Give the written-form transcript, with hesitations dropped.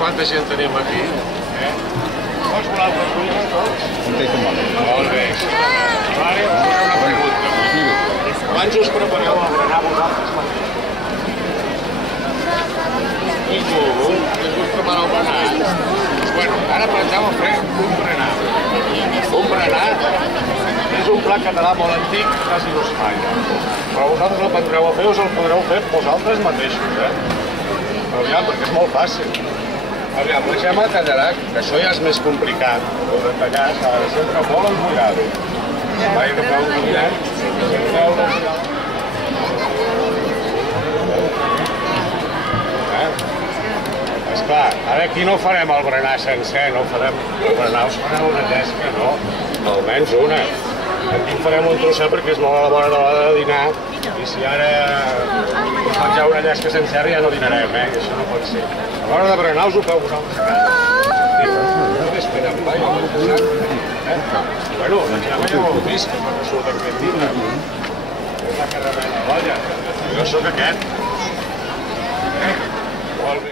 quanta gent tenim aquí. Vols volar el problema tots? Molt bé. Vale, us faré una pregunta. Abans us prepareu a berenar vosaltres mateixos. I tu, us prepareu a berenar? Bueno, ara aprendreu a fer un berenar. Un berenar és un plat català molt antic, quasi no es fa. Però vosaltres l'aprendreu a fer, us el podreu fer vosaltres mateixos, Aviam, perquè és molt fàcil. Aviam, la Gemma tallarà, que això ja és més complicat. El de tallar s'ha de sempre molt emmurado. Va agafar un caminant, esclar, ara aquí no farem el berenar sencer, no farem el berenar, us farem una llesca, no? Almenys una. Aquí en farem un trosset perquè és molt a la vora de l'hora de dinar i si ara us menjar una llesca sencera ja no dinarem, això no pot ser. A l'hora de berenar us ho feu vosaltres a casa. No esperem, va, ja m'ho he posat. Bueno, la Gemma ja ho heu vist, que surt aquest llibre. És la que remena l'olla. Jo sóc aquest. Molt bé.